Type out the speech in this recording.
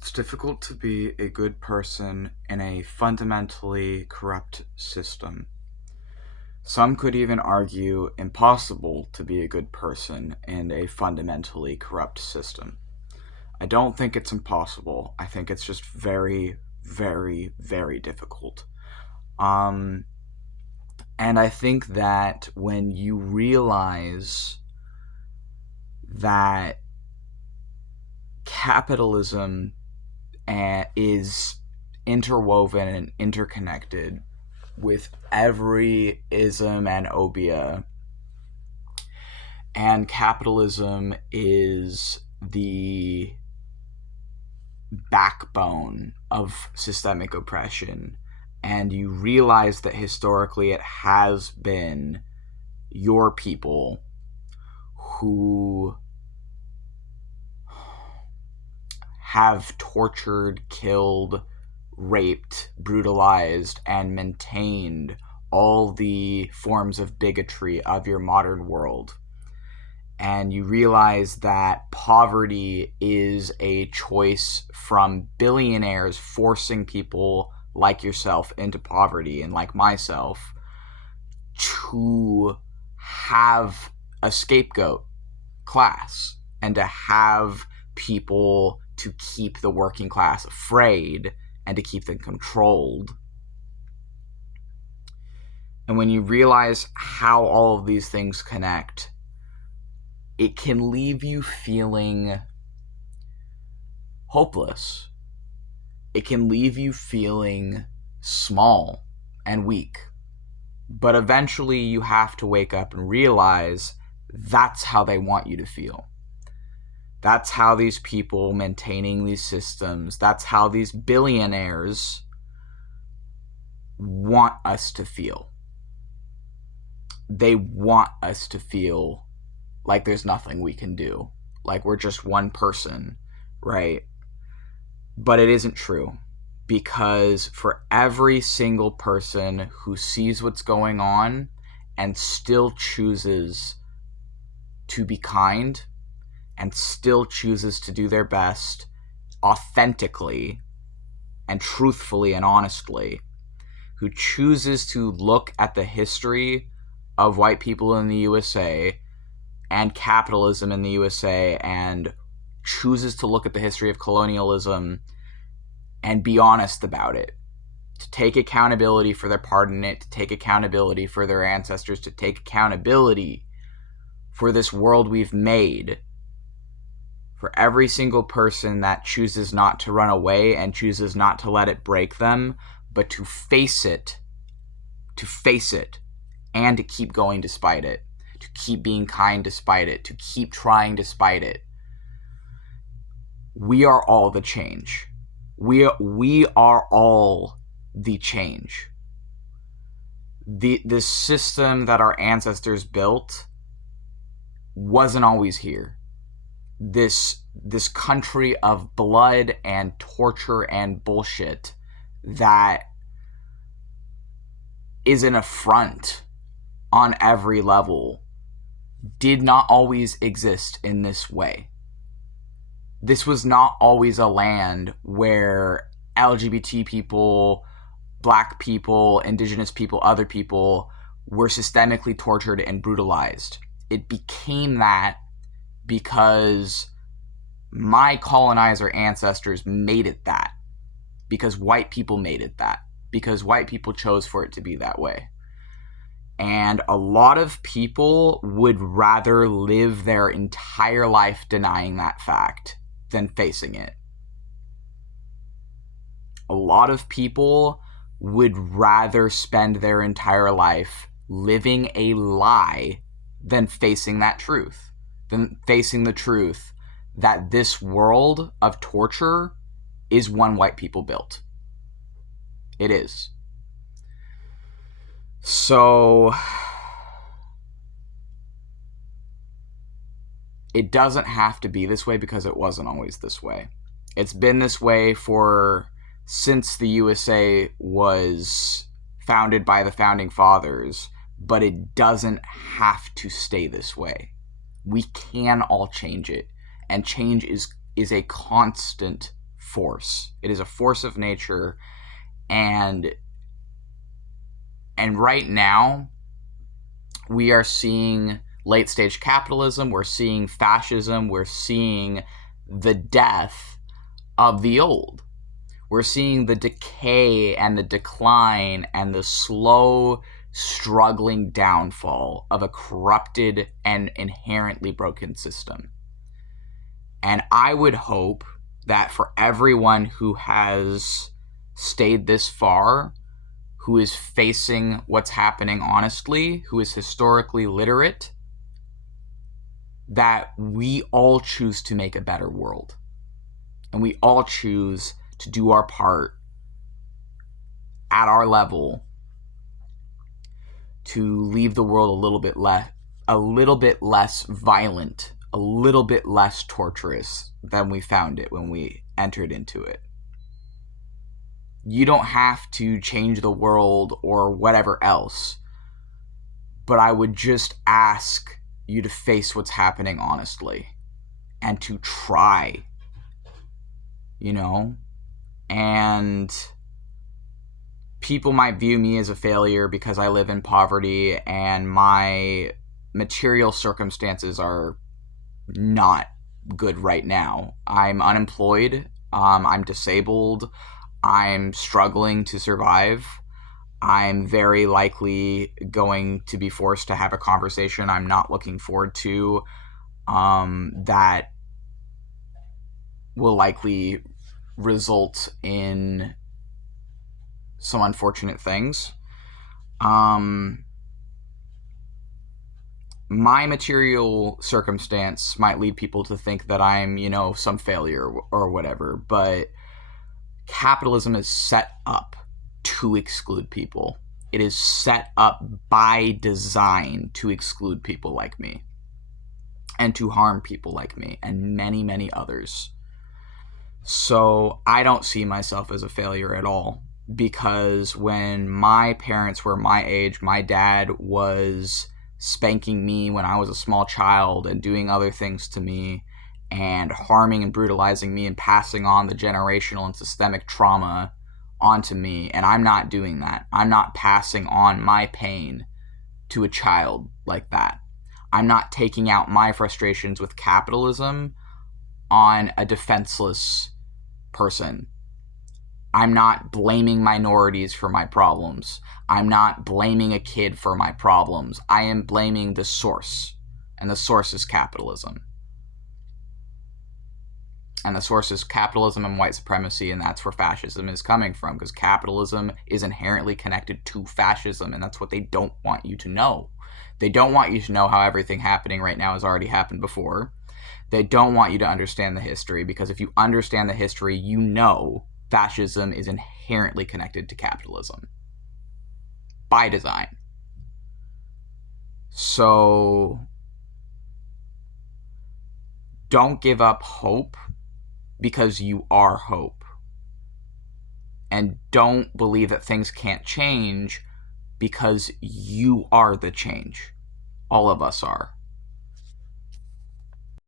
It's difficult to be a good person in a fundamentally corrupt system. Some could even argue impossible to be a good person in a fundamentally corrupt system. I don't think it's impossible. I think it's just very, very, very difficult. Um, and I think that when you realize that capitalism is interwoven and interconnected with every ism and obia, and capitalism is the backbone of systemic oppression, and you realize that historically it has been your people who have tortured, killed, raped, brutalized, and maintained all the forms of bigotry of your modern world. And you realize that poverty is a choice from billionaires forcing people like yourself into poverty, and like myself, to have a scapegoat class and to have people to keep the working class afraid and to keep them controlled. And when you realize how all of these things connect, it can leave you feeling hopeless. It can leave you feeling small and weak. But eventually you have to wake up and realize that's how they want you to feel. That's how these people maintaining these systems, that's how these billionaires want us to feel. They want us to feel like there's nothing we can do, like we're just one person, right? But it isn't true, because for every single person who sees what's going on and still chooses to be kind and still chooses to do their best authentically and truthfully and honestly, who chooses to look at the history of white people in the USA and capitalism in the USA and chooses to look at the history of colonialism and be honest about it, to take accountability for their part in it, to take accountability for their ancestors, to take accountability for this world we've made, for every single person that chooses not to run away and chooses not to let it break them, but to face it, and to keep going despite it, to keep being kind despite it, to keep trying despite it. We are all the change. We are all the change. The system that our ancestors built wasn't always here. This country of blood and torture and bullshit that is an affront on every level did not always exist in this way. This was not always a land where LGBT people, black people, indigenous people, other people were systemically tortured and brutalized. It became that because my colonizer ancestors made it that. Because white people made it that. Because white people chose for it to be that way. And a lot of people would rather live their entire life denying that fact than facing it. A lot of people would rather spend their entire life living a lie than facing that truth, than facing the truth that this world of torture is one white people built. It is. So it doesn't have to be this way because it wasn't always this way. It's been this way since the USA was founded by the founding fathers, but it doesn't have to stay this way. We can all change it, and change is a constant force. It is a force of nature, and right now we are seeing late stage capitalism, we're seeing fascism, we're seeing the death of the old. We're seeing the decay and the decline and the slow, struggling downfall of a corrupted and inherently broken system. And I would hope that for everyone who has stayed this far, who is facing what's happening honestly, who is historically literate, that we all choose to make a better world. And we all choose to do our part at our level to leave the world a little bit less violent, a little bit less torturous than we found it when we entered into it. You don't have to change the world or whatever else, but I would just ask you to face what's happening honestly and to try, and people might view me as a failure because I live in poverty and my material circumstances are not good right now. I'm unemployed, I'm disabled, I'm struggling to survive. I'm very likely going to be forced to have a conversation I'm not looking forward to, that will likely result in some unfortunate things. My material circumstance might lead people to think that I'm, some failure or whatever, but capitalism is set up to exclude people. It is set up by design to exclude people like me and to harm people like me and many, many others. So I don't see myself as a failure at all, because when my parents were my age, my dad was spanking me when I was a small child and doing other things to me and harming and brutalizing me and passing on the generational and systemic trauma onto me. And I'm not doing that. I'm not passing on my pain to a child like that. I'm not taking out my frustrations with capitalism on a defenseless person. I'm not blaming minorities for my problems. I'm not blaming a kid for my problems. I am blaming the source, and the source is capitalism. And the source is capitalism and white supremacy, and that's where fascism is coming from, because capitalism is inherently connected to fascism, and that's what they don't want you to know. They don't want you to know how everything happening right now has already happened before. They don't want you to understand the history, because if you understand the history, you know fascism is inherently connected to capitalism by design. So don't give up hope, because you are hope. And don't believe that things can't change, because you are the change. All of us are.